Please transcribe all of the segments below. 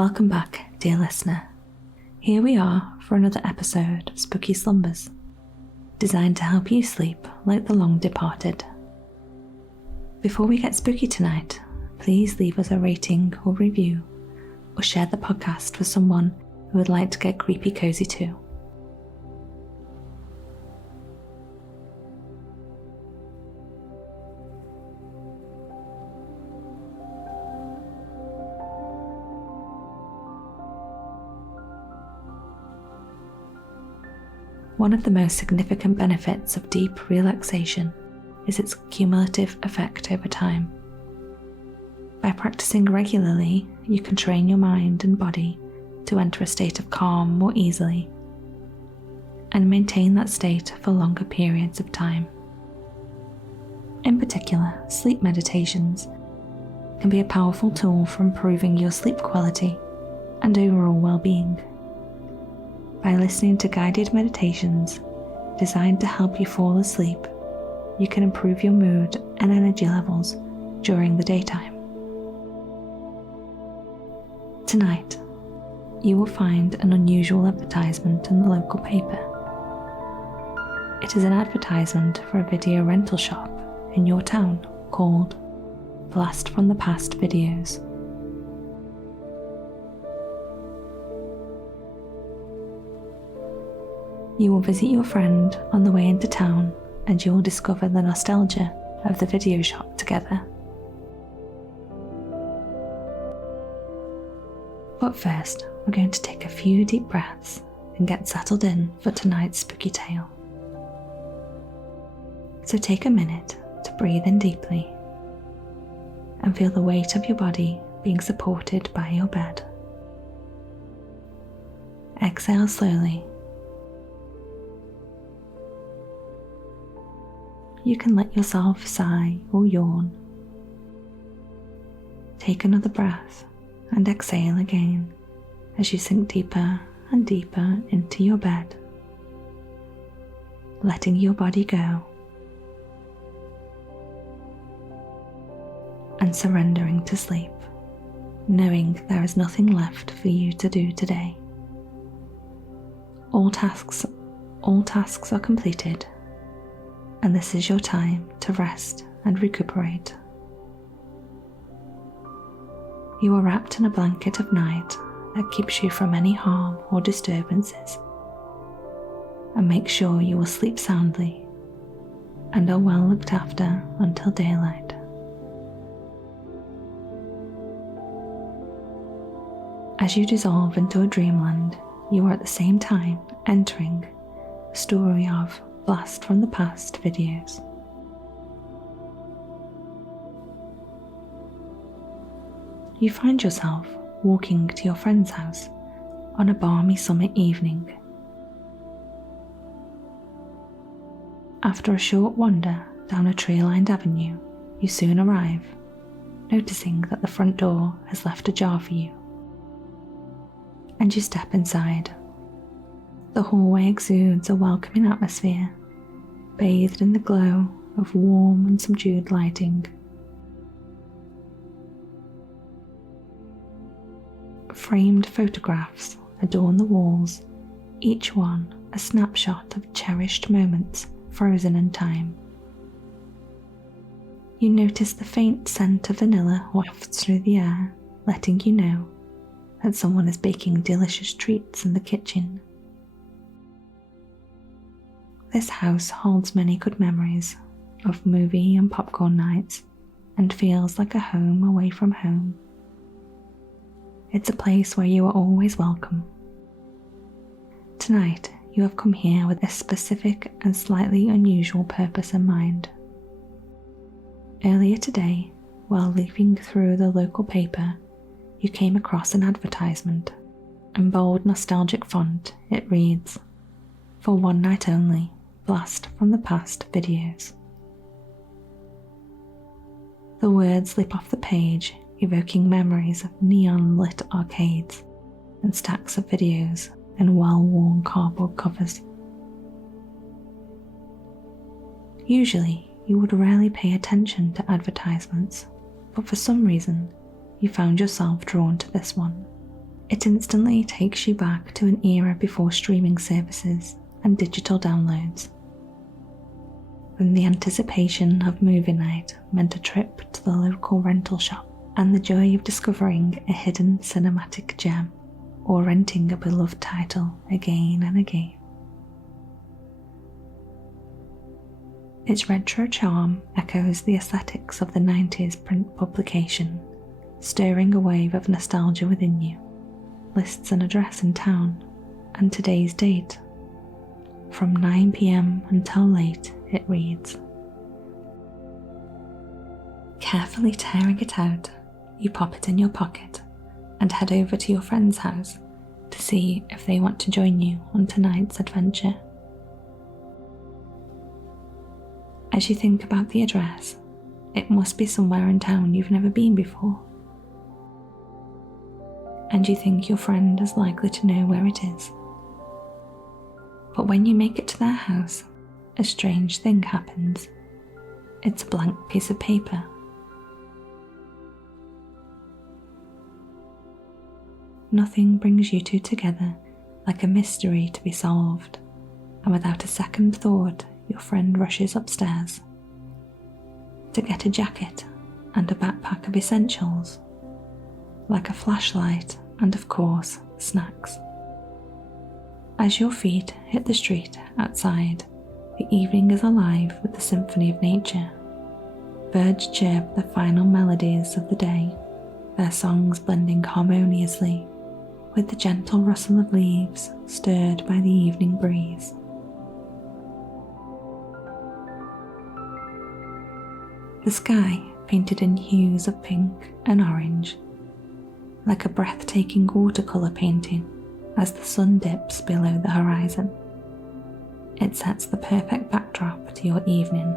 Welcome back, dear listener. Here we are for another episode of Spooky Slumbers, designed to help you sleep like the long departed. Before we get spooky tonight, please leave us a rating or review, or share the podcast with someone who would like to get creepy cozy too. One of the most significant benefits of deep relaxation is its cumulative effect over time. By practicing regularly, you can train your mind and body to enter a state of calm more easily and maintain that state for longer periods of time. In particular, sleep meditations can be a powerful tool for improving your sleep quality and overall well-being. By listening to guided meditations designed to help you fall asleep, you can improve your mood and energy levels during the daytime. Tonight, you will find an unusual advertisement in the local paper. It is an advertisement for a video rental shop in your town called Blast from the Past Videos. You will visit your friend on the way into town and you will discover the nostalgia of the video shop together. But first, we're going to take a few deep breaths and get settled in for tonight's spooky tale. So take a minute to breathe in deeply and feel the weight of your body being supported by your bed. Exhale slowly. You can let yourself sigh or yawn. Take another breath and exhale again as you sink deeper and deeper into your bed, letting your body go and surrendering to sleep, knowing there is nothing left for you to do today. All tasks are completed, and this is your time to rest and recuperate. You are wrapped in a blanket of night that keeps you from any harm or disturbances, and make sure you will sleep soundly and are well looked after until daylight. As you dissolve into a dreamland, you are at the same time entering the story of Blast from the Past Videos. You find yourself walking to your friend's house on a balmy summer evening. After a short wander down a tree-lined avenue, you soon arrive, noticing that the front door has left ajar for you. And you step inside. The hallway exudes a welcoming atmosphere, bathed in the glow of warm and subdued lighting. Framed photographs adorn the walls, each one a snapshot of cherished moments frozen in time. You notice the faint scent of vanilla wafts through the air, letting you know that someone is baking delicious treats in the kitchen. This house holds many good memories of movie and popcorn nights and feels like a home away from home. It's a place where you are always welcome. Tonight, you have come here with a specific and slightly unusual purpose in mind. Earlier today, while leafing through the local paper, you came across an advertisement. In bold, nostalgic font, it reads, "For one night only, Blast from the Past Videos." The words leap off the page, evoking memories of neon-lit arcades and stacks of videos and well-worn cardboard covers. Usually, you would rarely pay attention to advertisements, but for some reason, you found yourself drawn to this one. It instantly takes you back to an era before streaming services and digital downloads, when the anticipation of movie night meant a trip to the local rental shop and the joy of discovering a hidden cinematic gem or renting a beloved title again and again. Its retro charm echoes the aesthetics of the 90s print publication, stirring a wave of nostalgia within you. Lists an address in town and today's date. From 9 p.m. until late, it reads. Carefully tearing it out, you pop it in your pocket and head over to your friend's house to see if they want to join you on tonight's adventure. As you think about the address, it must be somewhere in town you've never been before. And you think your friend is likely to know where it is. But when you make it to their house, a strange thing happens. It's a blank piece of paper. Nothing brings you two together like a mystery to be solved, and without a second thought, your friend rushes upstairs to get a jacket and a backpack of essentials, like a flashlight and, of course, snacks. As your feet hit the street outside, the evening is alive with the symphony of nature. Birds chirp the final melodies of the day, their songs blending harmoniously with the gentle rustle of leaves stirred by the evening breeze. The sky painted in hues of pink and orange, like a breathtaking watercolour painting as the sun dips below the horizon. It sets the perfect backdrop to your evening.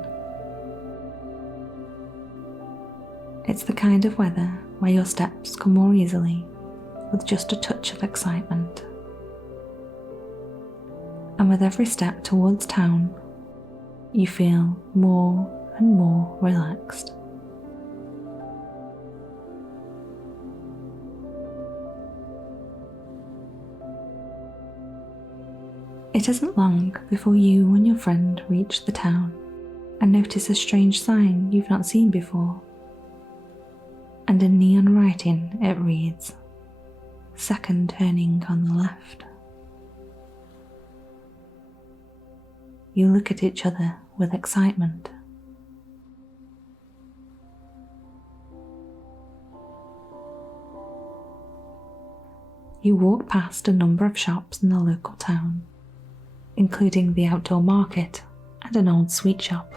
It's the kind of weather where your steps come more easily with just a touch of excitement. And with every step towards town, you feel more and more relaxed. It isn't long before you and your friend reach the town and notice a strange sign you've not seen before. And in neon writing it reads, "Second turning on the left." You look at each other with excitement. You walk past a number of shops in the local town, including the outdoor market and an old sweet shop.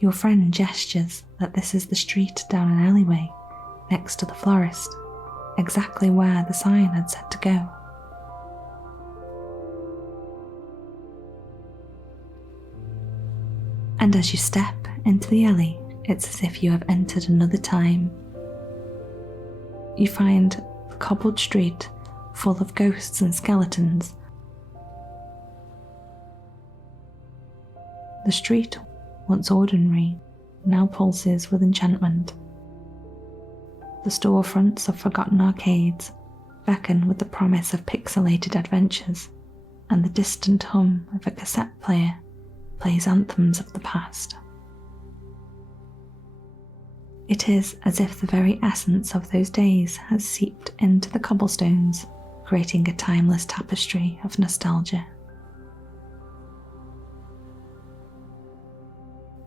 Your friend gestures that this is the street down an alleyway next to the florist, exactly where the sign had said to go. And as you step into the alley, it's as if you have entered another time. You find the cobbled street full of ghosts and skeletons. The street, once ordinary, now pulses with enchantment. The storefronts of forgotten arcades beckon with the promise of pixelated adventures, and the distant hum of a cassette player plays anthems of the past. It is as if the very essence of those days has seeped into the cobblestones, creating a timeless tapestry of nostalgia.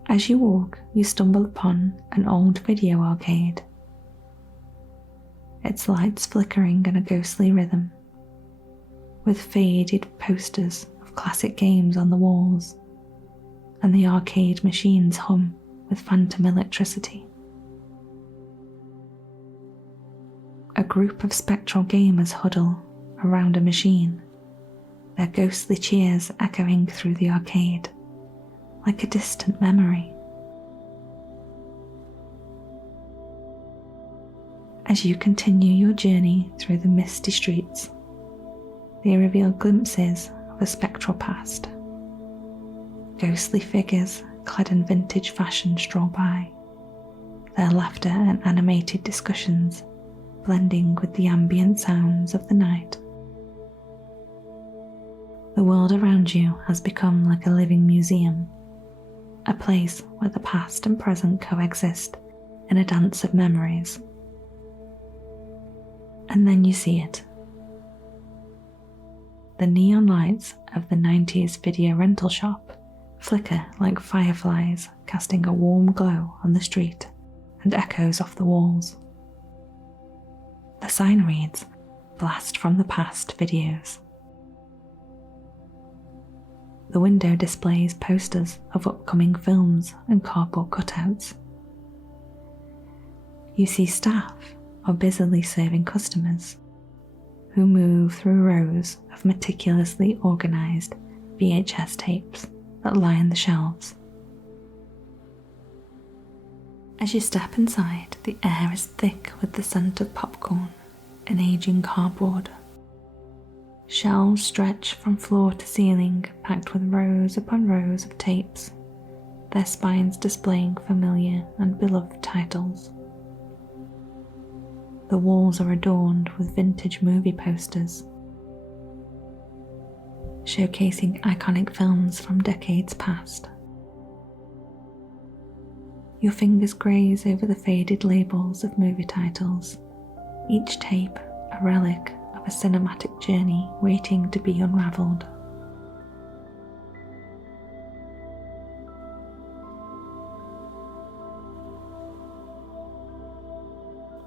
As you walk, you stumble upon an old video arcade, its lights flickering in a ghostly rhythm, with faded posters of classic games on the walls, and the arcade machines hum with phantom electricity. A group of spectral gamers huddle around a machine, their ghostly cheers echoing through the arcade like a distant memory. As you continue your journey through the misty streets, they reveal glimpses of a spectral past. Ghostly figures clad in vintage fashion stroll by, their laughter and animated discussions blending with the ambient sounds of the night. The world around you has become like a living museum, a place where the past and present coexist in a dance of memories. And then you see it. The neon lights of the 90s video rental shop flicker like fireflies, casting a warm glow on the street and echoes off the walls. The sign reads, "Blast from the Past Videos." The window displays posters of upcoming films and cardboard cutouts. You see staff are busily serving customers who move through rows of meticulously organised VHS tapes that line the shelves. As you step inside, the air is thick with the scent of popcorn and aging cardboard. Shelves stretch from floor to ceiling, packed with rows upon rows of tapes, their spines displaying familiar and beloved titles. The walls are adorned with vintage movie posters, showcasing iconic films from decades past. Your fingers graze over the faded labels of movie titles, each tape a relic of a cinematic journey waiting to be unravelled.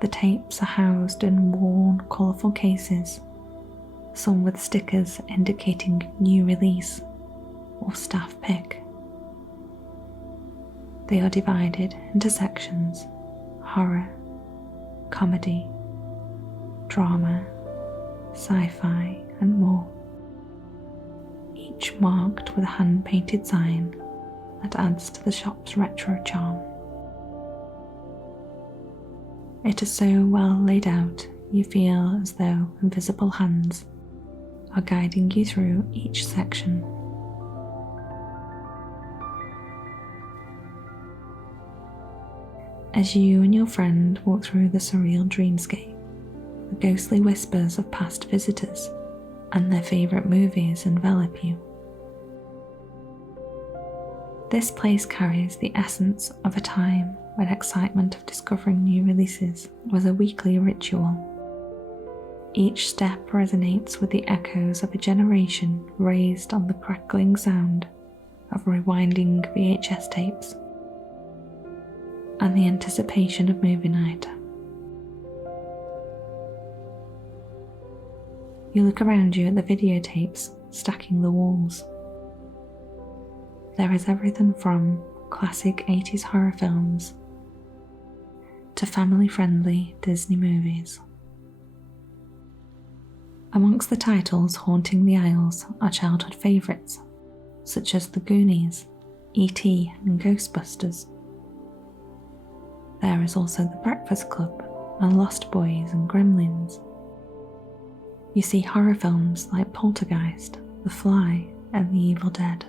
The tapes are housed in worn, colourful cases, some with stickers indicating new release or staff pick. They are divided into sections: horror, comedy, drama, sci-fi, and more, each marked with a hand-painted sign that adds to the shop's retro charm. It is so well laid out, you feel as though invisible hands are guiding you through each section. As you and your friend walk through the surreal dreamscape, the ghostly whispers of past visitors and their favourite movies envelop you. This place carries the essence of a time when excitement of discovering new releases was a weekly ritual. Each step resonates with the echoes of a generation raised on the crackling sound of rewinding VHS tapes and the anticipation of movie night. You look around you at the videotapes stacking the walls. There is everything from classic 80s horror films to family-friendly Disney movies. Amongst the titles haunting the aisles are childhood favourites such as The Goonies, E.T. and Ghostbusters. There is also The Breakfast Club and Lost Boys and Gremlins. You see horror films like Poltergeist, The Fly, and The Evil Dead.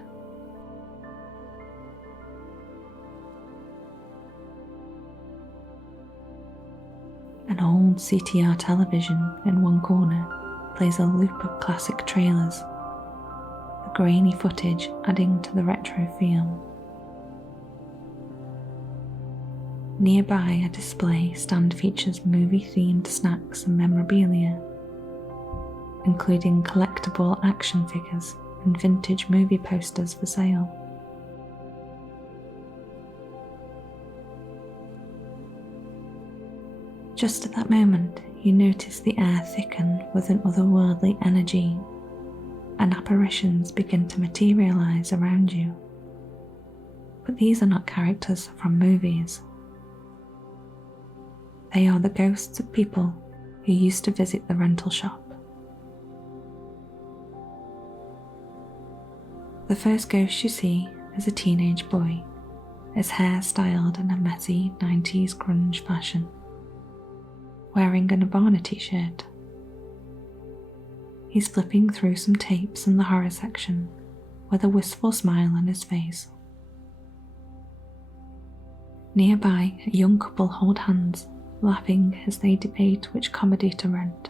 An old CTR television in one corner plays a loop of classic trailers, the grainy footage adding to the retro feel. Nearby, a display stand features movie-themed snacks and memorabilia, including collectible action figures and vintage movie posters for sale. Just at that moment, you notice the air thicken with an otherworldly energy, and apparitions begin to materialize around you. But these are not characters from movies. They are the ghosts of people who used to visit the rental shop. The first ghost you see is a teenage boy, his hair styled in a messy 90s grunge fashion, wearing a Nirvana t-shirt. He's flipping through some tapes in the horror section with a wistful smile on his face. Nearby, a young couple hold hands, laughing as they debate which comedy to rent.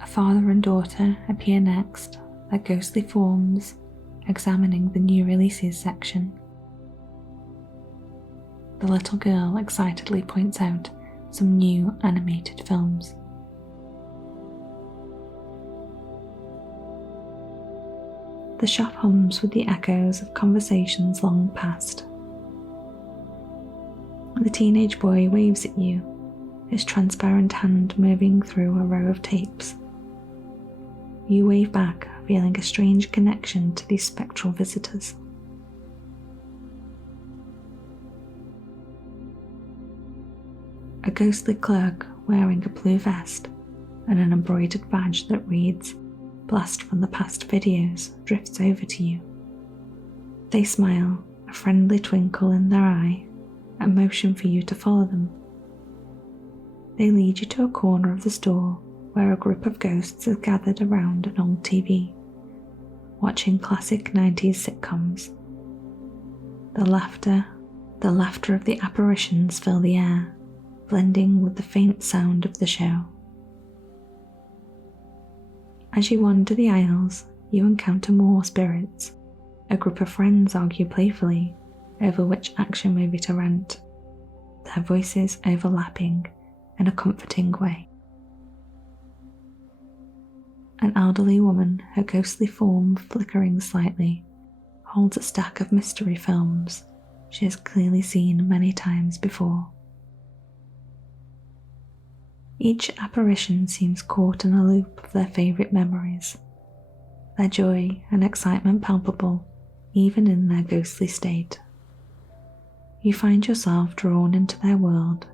A father and daughter appear next, their ghostly forms examining the new releases section. The little girl excitedly points out some new animated films. The shop hums with the echoes of conversations long past. The teenage boy waves at you, his transparent hand moving through a row of tapes. You wave back, feeling a strange connection to these spectral visitors. A ghostly clerk wearing a blue vest and an embroidered badge that reads "Blast from the Past Videos" drifts over to you. They smile, a friendly twinkle in their eye, a motion for you to follow them. They lead you to a corner of the store where a group of ghosts is gathered around an old TV, watching classic 90s sitcoms. The laughter of the apparitions fill the air, blending with the faint sound of the show. As you wander the aisles, you encounter more spirits. A group of friends argue playfully over which action movie to rent, their voices overlapping in a comforting way. An elderly woman, her ghostly form flickering slightly, holds a stack of mystery films she has clearly seen many times before. Each apparition seems caught in a loop of their favourite memories, their joy and excitement palpable even in their ghostly state. You find yourself drawn into their world,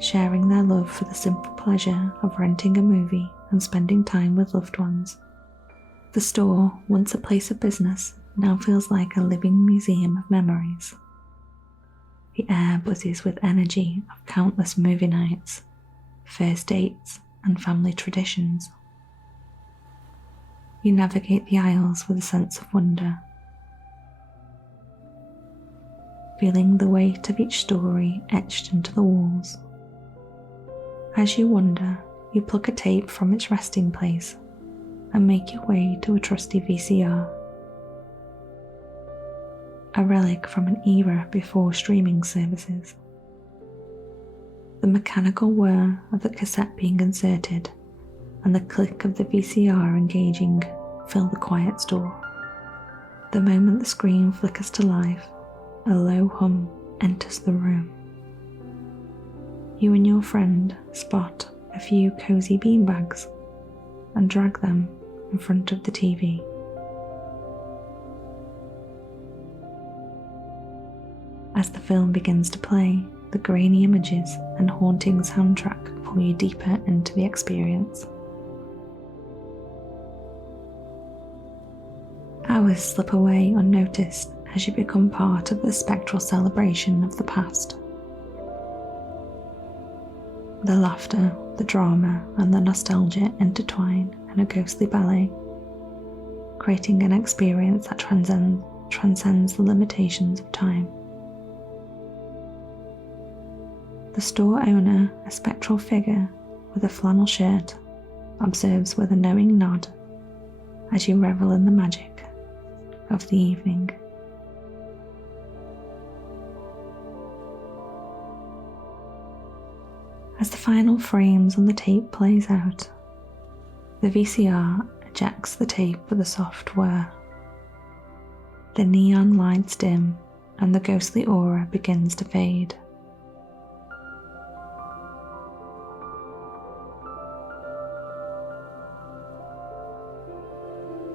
sharing their love for the simple pleasure of renting a movie and spending time with loved ones. The store, once a place of business, now feels like a living museum of memories. The air buzzes with energy of countless movie nights, first dates, and family traditions. You navigate the aisles with a sense of wonder, feeling the weight of each story etched into the walls. As you wander, you pluck a tape from its resting place and make your way to a trusty VCR, a relic from an era before streaming services. The mechanical whir of the cassette being inserted and the click of the VCR engaging fill the quiet store. The moment the screen flickers to life, a low hum enters the room. You and your friend spot a few cozy beanbags and drag them in front of the TV. As the film begins to play, the grainy images and haunting soundtrack pull you deeper into the experience. Hours slip away unnoticed as you become part of the spectral celebration of the past. The laughter, the drama, and the nostalgia intertwine in a ghostly ballet, creating an experience that transcends the limitations of time. The store owner, a spectral figure with a flannel shirt, observes with a knowing nod as you revel in the magic of the evening. As the final frames on the tape plays out, the VCR ejects the tape with a soft whir. The neon lights dim and the ghostly aura begins to fade.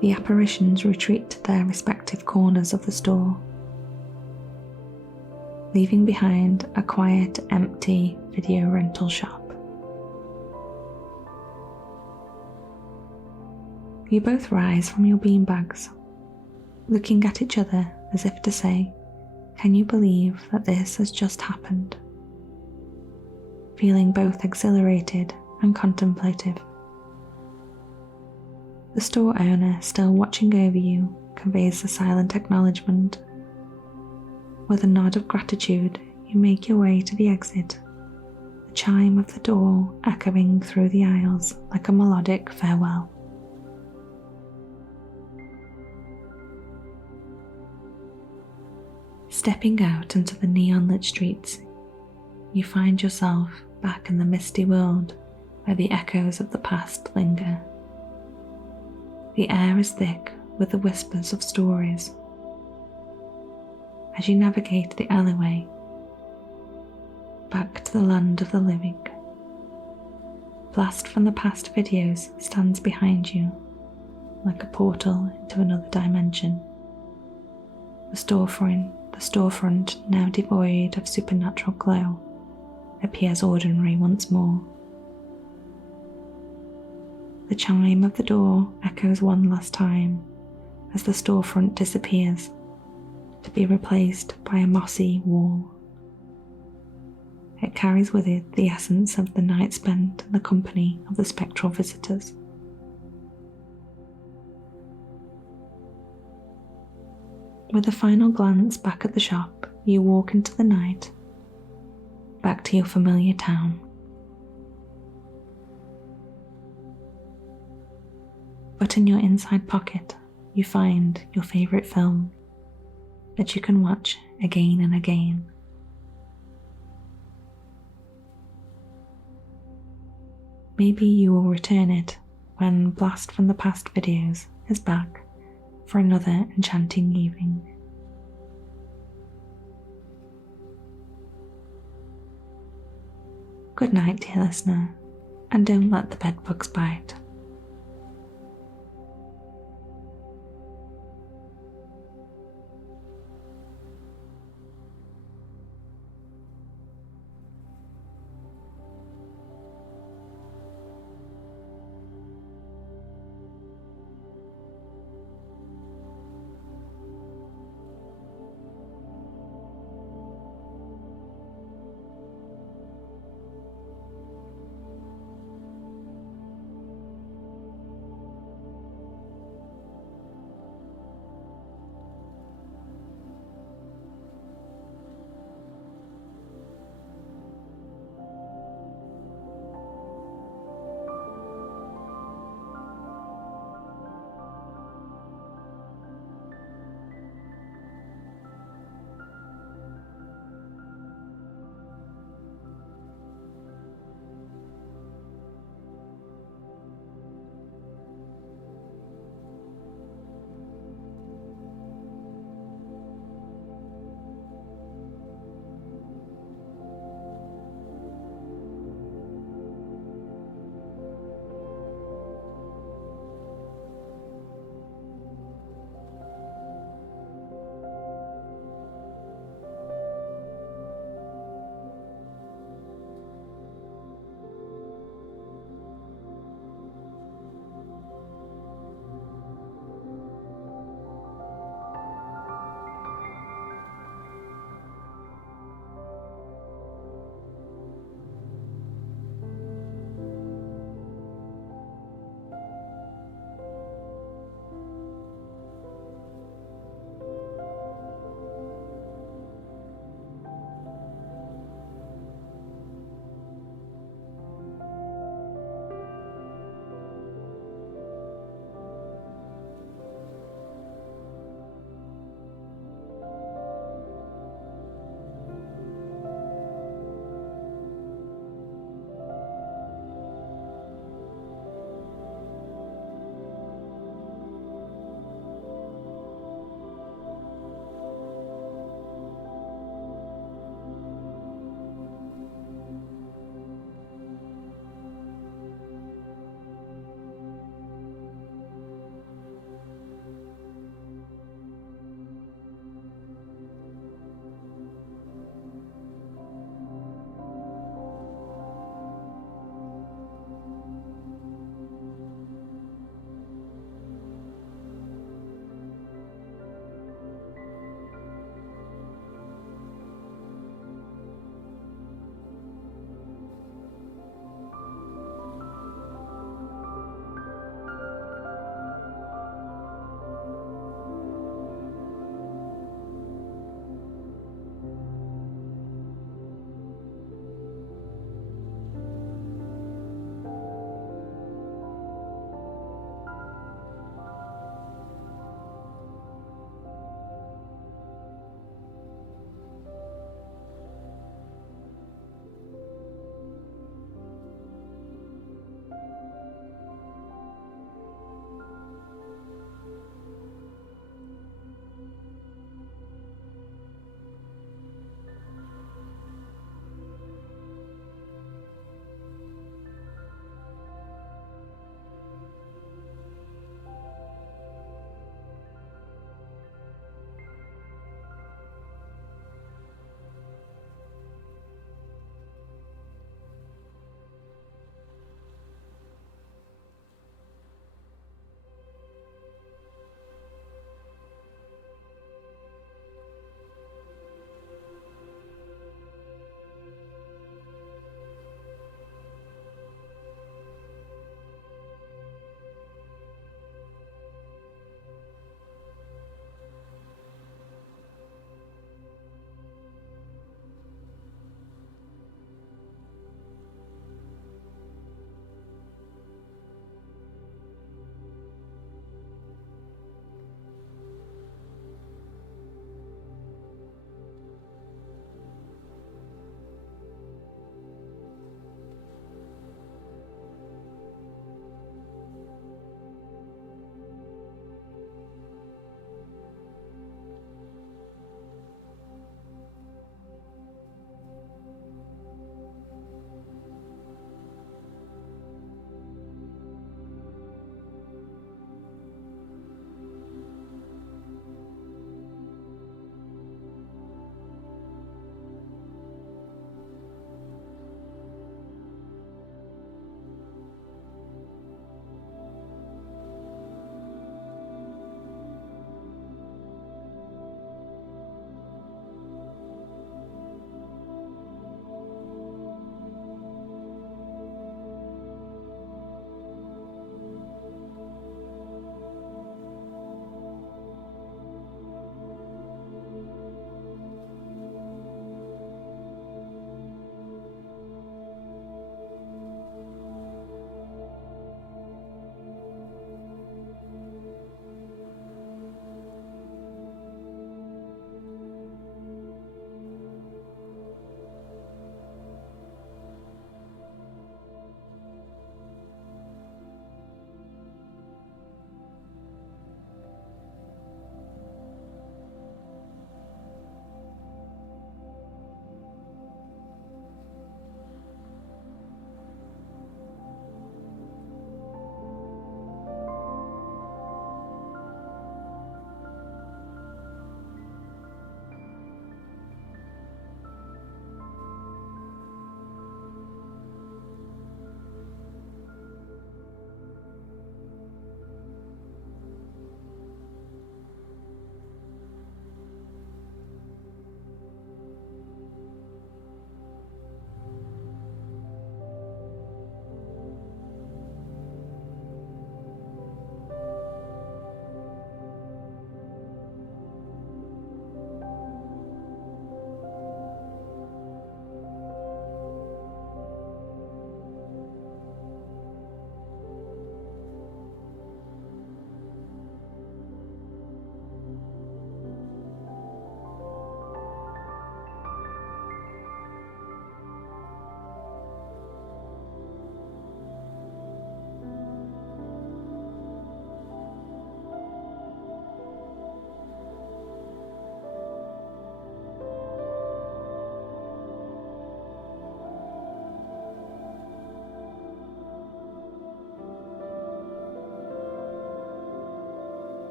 The apparitions retreat to their respective corners of the store, leaving behind a quiet, empty video rental shop. You both rise from your beanbags, looking at each other as if to say, "Can you believe that this has just happened?" Feeling both exhilarated and contemplative. The store owner, still watching over you, conveys a silent acknowledgement. With a nod of gratitude, you make your way to the exit, the chime of the door echoing through the aisles like a melodic farewell. Stepping out into the neon-lit streets, you find yourself back in the misty world where the echoes of the past linger. The air is thick with the whispers of stories. As you navigate the alleyway, back to the land of the living, Blast from the Past videos stands behind you like a portal into another dimension. The storefront, now devoid of supernatural glow, appears ordinary once more. The chime of the door echoes one last time as the storefront disappears, to be replaced by a mossy wall. It carries with it the essence of the night spent in the company of the spectral visitors. With a final glance back at the shop, you walk into the night, back to your familiar town. But in your inside pocket, you find your favourite film that you can watch again and again. Maybe you will return it when Blast from the Past videos is back for another enchanting evening. Good night, dear listener, and don't let the bedbugs bite.